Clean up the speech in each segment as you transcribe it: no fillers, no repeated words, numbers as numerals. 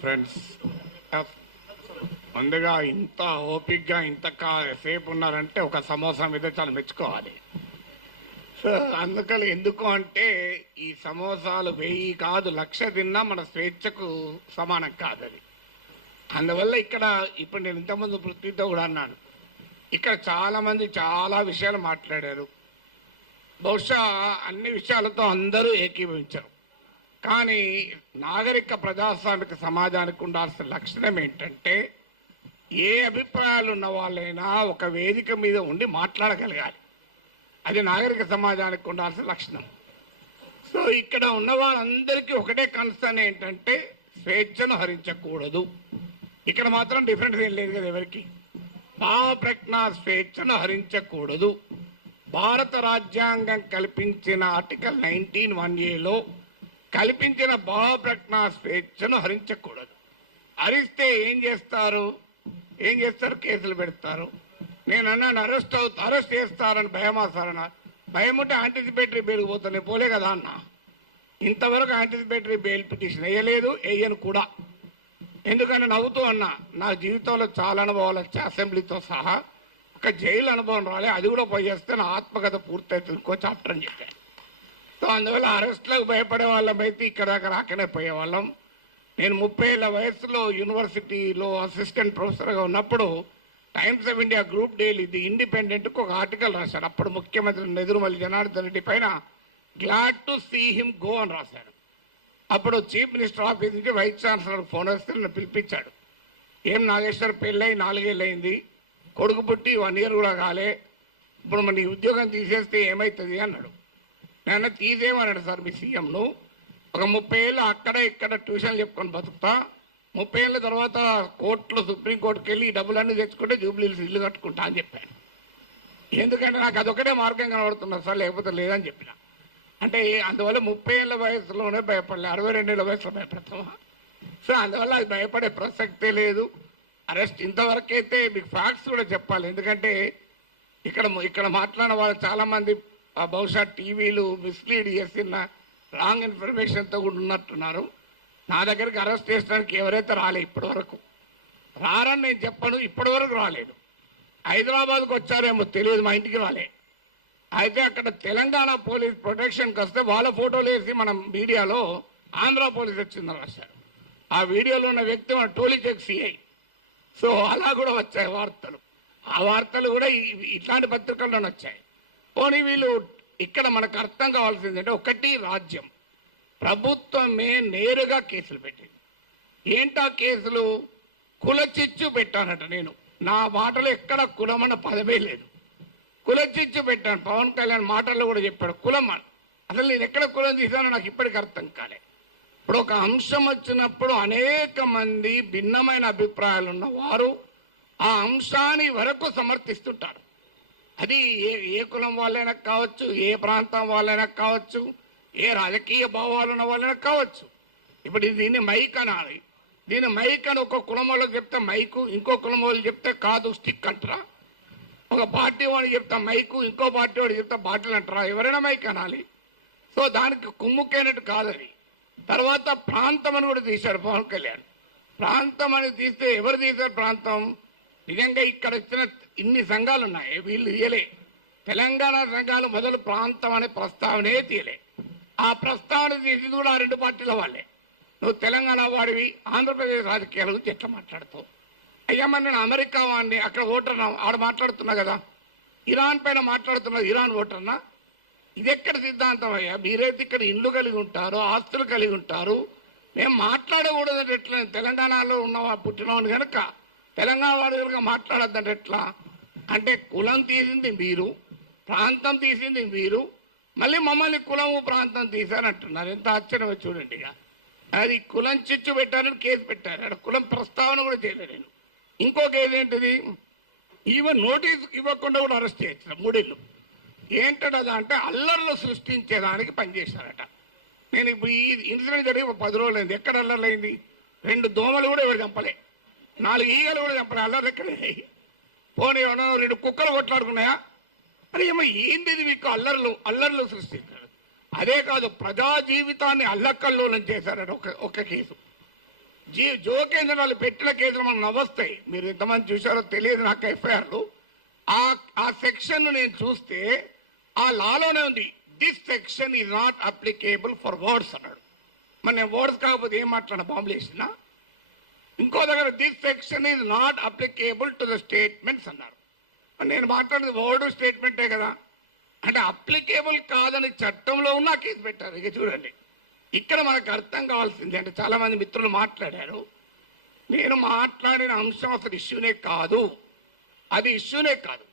Friends, ముందుగా ఇంత ఓపిక్గా ఇంత సేపు ఉన్నారంటే ఒక సమోసా మీద చాలా మెచ్చుకోవాలి. సో అందుకని ఎందుకు అంటే ఈ సమోసాలు 1000 కాదు 1,00,000 తిన్నా మన స్వేచ్ఛకు సమానం కాదని. అందువల్ల ఇక్కడ ఇప్పుడు నేను ఇంతకుముందు పృథ్వీతో కూడా అన్నాను, ఇక్కడ చాలామంది చాలా విషయాలు మాట్లాడారు. బహుశా అన్ని విషయాలతో అందరూ ఏకీభవించారు. కానీ నాగరిక ప్రజాస్వామిక సమాజానికి ఉండాల్సిన లక్షణం ఏంటంటే ఏ అభిప్రాయాలు ఉన్న వాళ్ళైనా ఒక వేదిక మీద ఉండి మాట్లాడగలగాలి. అది నాగరిక సమాజానికి ఉండాల్సిన లక్షణం. సో ఇక్కడ ఉన్న వాళ్ళందరికీ ఒకటే కన్సర్న్ ఏంటంటే స్వేచ్ఛను హరించకూడదు. ఇక్కడ మాత్రం డిఫరెన్స్ ఏం లేదు కదా ఎవరికి. భావ ప్రజ్ఞా స్వేచ్ఛను హరించకూడదు. భారత రాజ్యాంగం కల్పించిన ఆర్టికల్ 19(1)(a)లో కల్పించిన భావ ప్రజ్ఞా స్వేచ్ఛను హరించకూడదు. హరిస్తే ఏం చేస్తారు? కేసులు పెడతారు. నేను అన్నాను అరెస్ట్ చేస్తారని భయమా సార్ అన్న. భయం ఉంటే యాంటిసిపేటరీ బెయిల్ పోతాను, పోలే కదా అన్న. ఇంతవరకు యాంటిసిపేటరీ బెయిల్ పిటిషన్ వేయలేదు, వేయను కూడా. ఎందుకంటే నవ్వుతూ అన్నా, నా జీవితంలో చాలా అనుభవాలు వచ్చాయి, అసెంబ్లీతో సహా. ఒక జైలు అనుభవం రాలే, అది కూడా పోయి చేస్తే నా ఆత్మకథ పూర్తయితే ఇంకో చాప్టర్ అని చెప్పాను. సో అందువల్ల అరెస్ట్లకు భయపడే వాళ్ళమైతే ఇక్కడ దాకా రాకనే పోయేవాళ్ళం. నేను 30 ఏళ్ల వయసులో యూనివర్సిటీలో అసిస్టెంట్ ప్రొఫెసర్గా ఉన్నప్పుడు Times of India group daily the ఇండిపెండెంట్కు ఒక ఆర్టికల్ రాశాడు. అప్పుడు ముఖ్యమంత్రి నెదురుమల్లి జనార్దన్ రెడ్డి పైన glad to see him go అని రాశాడు. అప్పుడు చీఫ్ మినిస్టర్ ఆఫీస్ నుంచి వైస్ ఛాన్సలర్ ఫోన్ వస్తే నన్ను పిలిపించాడు. ఏం నాగేశ్వర్, పెళ్ళై 4 ఏళ్ళు అయింది, కొడుకు పుట్టి 1 year కూడా కాలే, ఇప్పుడు మన ఈ ఉద్యోగం తీసేస్తే ఏమవుతుంది అన్నాడు. నేను తీసేయమన్నాడు సార్ మీ సీఎంను. ఒక 30 ఏళ్ళు అక్కడ ఇక్కడ ట్యూషన్లు చెప్పుకొని బతుకుతా, 30 ఏళ్ళ తర్వాత కోర్టులో సుప్రీంకోర్టుకి వెళ్ళి ఈ డబ్బులన్నీ తెచ్చుకుంటే జూబ్లీహిల్స్ ఇల్లు కట్టుకుంటా అని చెప్పాను. ఎందుకంటే నాకు అదొకటే మార్గం కనబడుతున్నది సార్, లేకపోతే లేదని చెప్పిన. అంటే అందువల్ల 30 ఏళ్ళ వయసులోనే భయపడలే, 62 ఏళ్ళ వయసులో భయపడతామా? సో అందువల్ల అది భయపడే ప్రసక్తే లేదు. అరెస్ట్ ఇంతవరకైతే మీకు ఫ్యాక్ట్స్ కూడా చెప్పాలి. ఎందుకంటే ఇక్కడ మాట్లాడిన వాళ్ళు చాలామంది బహుశా టీవీలు మిస్లీడ్ చేసిన రాంగ్ ఇన్ఫర్మేషన్తో కూడా ఉన్నట్టున్నారు. నా దగ్గరికి అరెస్ట్ చేసడానికి ఎవరైతే రాలే ఇప్పటి వరకు, రారని నేను చెప్పను, ఇప్పటి వరకు రాలేదు. హైదరాబాద్కు వచ్చారేమో తెలియదు, మా ఇంటికి రాలే. అయితే అక్కడ తెలంగాణ పోలీస్ ప్రొటెక్షన్కి వస్తే వాళ్ళ ఫోటోలు వేసి మనం మీడియాలో ఆంధ్ర పోలీస్ వచ్చిందని రాశారు. ఆ వీడియోలో ఉన్న వ్యక్తి మన టోలీచెక్ సిఐ. సో అలా కూడా వచ్చాయి వార్తలు. ఆ వార్తలు కూడా ఇట్లాంటి పత్రికల్లోనే వచ్చాయి. పోనీ వీళ్ళు ఇక్కడ మనకు అర్థం కావాల్సింది అంటే, ఒకటి రాజ్యం ప్రభుత్వమే నేరుగా కేసులు పెట్టింది. ఏంటా కేసులు? కులచిచ్చు పెట్టానట. నేను నా మాటలో ఎక్కడ కులమన్న పదమే లేదు, కులచిచ్చు పెట్టాను. పవన్ కళ్యాణ్ మాటల్లో కూడా చెప్పాడు కులం. అసలు నేను ఎక్కడ కులం తీసానో నాకు ఇప్పటికీ అర్థం కాలే. ఇప్పుడు ఒక అంశం వచ్చినప్పుడు అనేక మంది భిన్నమైన అభిప్రాయాలు ఉన్నవారు ఆ అంశాన్ని వరకు సమర్థిస్తుంటారు. అది ఏ కులం వాళ్ళైనా కావచ్చు, ఏ ప్రాంతం వాళ్ళైనా కావచ్చు, ఏ రాజకీయ భావాలు ఉన్న వాళ్ళైనా కావచ్చు. ఇప్పుడు దీన్ని మైక్ అనాలి. దీన్ని మైక్ అని ఒక కులం వాళ్ళకి చెప్తే మైకు, ఇంకో కులం వాళ్ళు చెప్తే కాదు స్టిక్ అంటారా? ఒక పార్టీ వాడికి చెప్తా మైకు, ఇంకో పార్టీ వాడికి చెప్తే బాటిల్ అంటారా? ఎవరైనా మైక్ అనాలి. సో దానికి కుమ్ముకైనట్టు కాదని. తర్వాత ప్రాంతం అని కూడా తీశాడు పవన్ కళ్యాణ్. ప్రాంతం అని తీస్తే ఎవరు తీశారు ప్రాంతం? నిజంగా ఇక్కడ వచ్చిన ఇన్ని సంఘాలు ఉన్నాయి, వీళ్ళు తీయలే. తెలంగాణ సంఘాలు మొదలు ప్రాంతం అనే ప్రస్తావనే తీయలే. ఆ ప్రస్తావన తీసి కూడా 2 పార్టీల వాళ్ళే. నువ్వు తెలంగాణ వాడివి, ఆంధ్రప్రదేశ్ రాజకీయాల గురించి ఎట్లా మాట్లాడుతావు? అయ్యమ్మ నేను అమెరికా వాడిని, అక్కడ ఓటర్నా, ఆడ మాట్లాడుతున్నా కదా. ఇరాన్ పైన మాట్లాడుతున్నా, ఇరాన్ ఓటర్నా? ఇది ఎక్కడ సిద్ధాంతం అయ్యా? మీరైతే ఇక్కడ ఇల్లు కలిగి ఉంటారు, ఆస్తులు కలిగి ఉంటారు, మేము మాట్లాడకూడదంటే ఎట్లా? తెలంగాణలో ఉన్న పుట్టినవాడిని కనుక తెలంగాణ వాడు కనుక మాట్లాడద్దంటే ఎట్లా? అంటే కులం తీసింది మీరు, ప్రాంతం తీసింది మీరు, మళ్ళీ మమ్మల్ని కులము ప్రాంతం తీశారంటున్నారు. ఎంత ఆశ్చర్యమో చూడండి. ఇక అది కులం చిచ్చు పెట్టారని కేసు పెట్టారు, అక్కడ కులం ప్రస్తావన కూడా చేయలేదు నేను. ఇంకో కేసు ఏంటిది? ఈవెన్ నోటీస్ ఇవ్వకుండా కూడా అరెస్ట్ చేయొచ్చు 3 ఏళ్ళు. ఏంటది అంటే అల్లర్లు సృష్టించేదానికి పనిచేశారట. నేను ఇప్పుడు ఈ ఇన్సిడెంట్ జరిగి 10 రోజులు అయింది. ఎక్కడ అల్లర్లు అయింది? 2 దోమలు కూడా ఎవరు చంపలే, 4 ఈగలు కూడా చంపలే. అల్లర్లు ఎక్కడే? పోనీ 2 కుక్కలు కొట్లాడుకున్నాయా? అని ఏమో ఏంది మీకు అల్లర్లు సృష్టించారు. అదే కాదు, ప్రజా జీవితాన్ని అల్లకల్లోలం చేశారని ఒక కేసు. జోకేంద్ర వాళ్ళు పెట్టిన కేసులు మనం నవ్వొస్తాయి. మీరు ఎంతమంది చూశారో తెలియదు నాకు ఎఫ్ఐఆర్లు. ఆ సెక్షన్ నేను చూస్తే ఆ లాలోనే ఉంది, this section is not applicable for words అన్నాడు. మరి నేను వర్డ్స్ కాకపోతే ఏం మాట్లాడినా బాంబులు వేసినా. ఇంకో దగ్గర this section is not applicable to the statements అన్నారు. నేను మాట్లాడేది వర్డ్ స్టేట్మెంటే కదా. అంటే అప్లికేబుల్ కాదని చట్టంలో ఉన్న కేసు పెట్టారు. ఇక చూడండి, ఇక్కడ మనకు అర్థం కావాల్సింది అంటే చాలా మంది మిత్రులు మాట్లాడారు, నేను మాట్లాడిన అంశం అసలు ఇష్యూనే కాదు, అది ఇష్యూనే కాదు.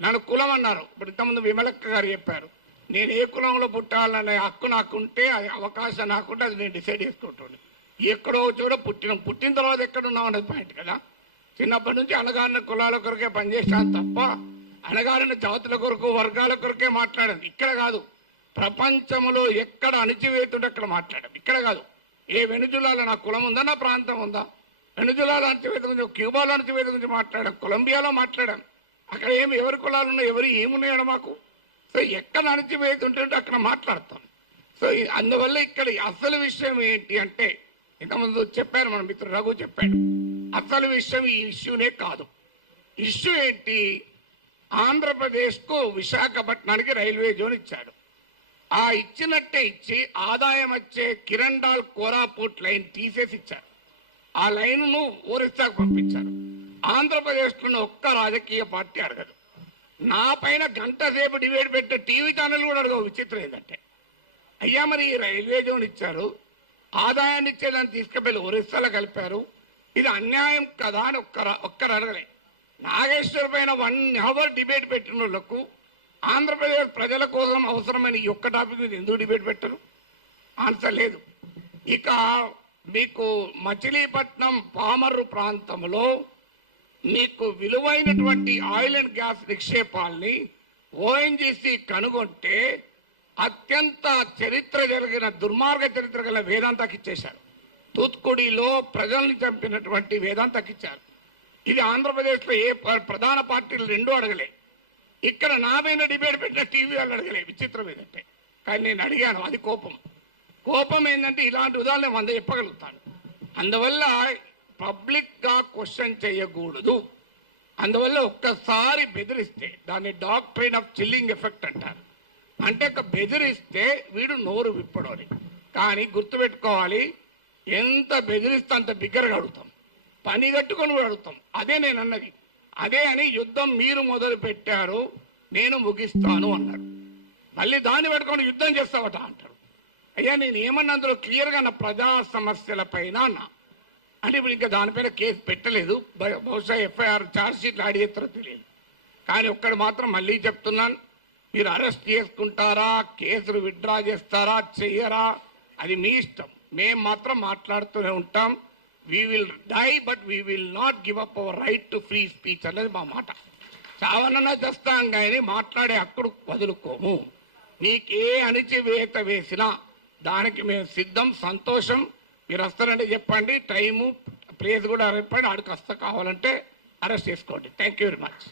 నన్ను కులం అన్నారు. ఇప్పుడు ఇంతకుముందు విమలక్క గారు చెప్పారు, నేను ఏ కులంలో పుట్టాలనే హక్కు నాకుంటే, అది అవకాశం నాకుంటే అది నేను డిసైడ్ చేసుకుంటాను. ఎక్కడో చోట పుట్టిన తర్వాత ఎక్కడున్నాం అనేది పాయింట్ కదా. చిన్నప్పటి నుంచి అణగారిన కులాల కొరకే పనిచేశాను తప్ప అణగారిన జాతుల కొరకు వర్గాల కొరకే మాట్లాడాను. ఇక్కడ కాదు, ప్రపంచంలో ఎక్కడ అణిచివేతుంటే అక్కడ మాట్లాడాం. ఇక్కడ కాదు, ఏ వెనుజులాలో నా కులం ఉందా, నా ప్రాంతం ఉందా, వెనుజులాలో అణచివేత గురించి, క్యూబాలో అణచివేత గురించి మాట్లాడాం, కొలంబియాలో మాట్లాడాం. అక్కడ ఎవరి కులాలు ఉన్నాయి, ఎవరు ఏమున్నాయో మాకు. సో ఎక్కడ అణచివేత ఉంటుంటే అక్కడ మాట్లాడతాం. సో అందువల్ల ఇక్కడ అసలు విషయం ఏంటి అంటే, ఇంతకుముందు చెప్పారు మన మిత్రుడు రఘు చెప్పాడు, అసలు విషయం ఈ ఇష్యూనే కాదు. ఇష్యూ ఏంటి, ఆంధ్రప్రదేశ్కు విశాఖపట్నానికి రైల్వే జోన్ ఇచ్చాడు. ఆ ఇచ్చినట్టే ఇచ్చి ఆదాయం వచ్చే కిరండాల్ కోరాపుట్ లైన్ తీసేసి ఇచ్చారు. ఆ లైన్ను ఒరిస్సాకు పంపించారు. ఆంధ్రప్రదేశ్లో ఒక్క రాజకీయ పార్టీ అడగదు. నా పైన గంట సేపు డిబేట్ పెట్టే టీవీ ఛానల్ కూడా అడగవు. విచిత్రం ఏంటంటే, అయ్యా మరి ఈ రైల్వే జోన్ ఇచ్చారు, ఆదాయాన్ని ఇచ్చేదాన్ని తీసుకువెళ్ళి ఒరిస్సాలో కలిపారు, ఇది అన్యాయం కదా అని ఒక్కరు అడగలే. నాగేశ్వర్ పైన 1 అవర్ డిబేట్ పెట్టిన వాళ్ళకు ఆంధ్రప్రదేశ్ ప్రజల కోసం అవసరమైన ఈ ఒక్క టాపిక్ మీద ఎందుకు డిబేట్ పెట్టరు? ఆన్సర్ లేదు. ఇక మీకు మచిలీపట్నం పామర్రు ప్రాంతంలో మీకు విలువైనటువంటి ఆయిల్ అండ్ గ్యాస్ నిక్షేపాల్ని ఓఎన్జీసీ కనుగొంటే అత్యంత చరిత్ర జరిగిన దుర్మార్గ చరిత్ర గల వేదాంతకి ఇచ్చేశారు. తూత్కుడిలో ప్రజల్ని చంపినటువంటి వేదాంతకి ఇచ్చారు. ఇది ఆంధ్రప్రదేశ్లో ఏ ప్రధాన పార్టీలు రెండూ అడగలే. ఇక్కడ నా మీద డిబేట్ పెట్టిన టీవీ వాళ్ళు అడగలే. విచిత్రం ఏంటంటే, కానీ నేను అడిగాను, అది కోపం ఏంటంటే ఇలాంటి ఉదాహరణ 100 చెప్పగలుగుతాను. అందువల్ల పబ్లిక్గా క్వశ్చన్ చేయకూడదు. అందువల్ల ఒక్కసారి బెదిరిస్తే దాన్ని డాక్ట్రైన్ ఆఫ్ చిల్లింగ్ ఎఫెక్ట్ అంటారు. అంటే బెదిరిస్తే వీడు నోరు విప్పడోని. కానీ గుర్తుపెట్టుకోవాలి, ఎంత బెదిరిస్తే అంత బిగ్గరగా అడుగుతాం, పని కట్టుకొని అడుగుతాం. అదే నేను అన్నది. అదే అని యుద్ధం మీరు మొదలు పెట్టారు, నేను ముగిస్తాను అన్నాడు. మళ్ళీ దాన్ని పెట్టుకొని యుద్ధం చేస్తావట అంటాడు. అయ్యా నేను ఏమన్నా అందులో క్లియర్గా నా ప్రజా సమస్యల పైన అన్నా. అంటే ఇప్పుడు ఇంకా దానిపైన కేసు పెట్టలేదు. బహుశా ఎఫ్ఐఆర్ ఛార్జ్ షీట్లు ఆడి చేస్తారో తెలియదు. కానీ ఒక్కడు మాత్రం మళ్ళీ చెప్తున్నాను, మీరు అరెస్ట్ చేసుకుంటారా, కేసులు విత్డ్రా చేస్తారా, చెయ్యరా, అది మీ ఇష్టం. మేము మాత్రం మాట్లాడుతూనే ఉంటాం. We will die but we will not give up our right to free speech అనేది మా మాట. చావనన్నా చేస్తాం కానీ మాట్లాడే హక్కుడు వదులుకోము. మీకే అణిచివేత వేసినా దానికి మేము సిద్ధం. సంతోషం. మీరు వస్తారంటే చెప్పండి, టైము ప్లేస్ కూడా చెప్పండి, ఆడికి వస్తా, కావాలంటే అరెస్ట్ చేసుకోండి. Thank you very much.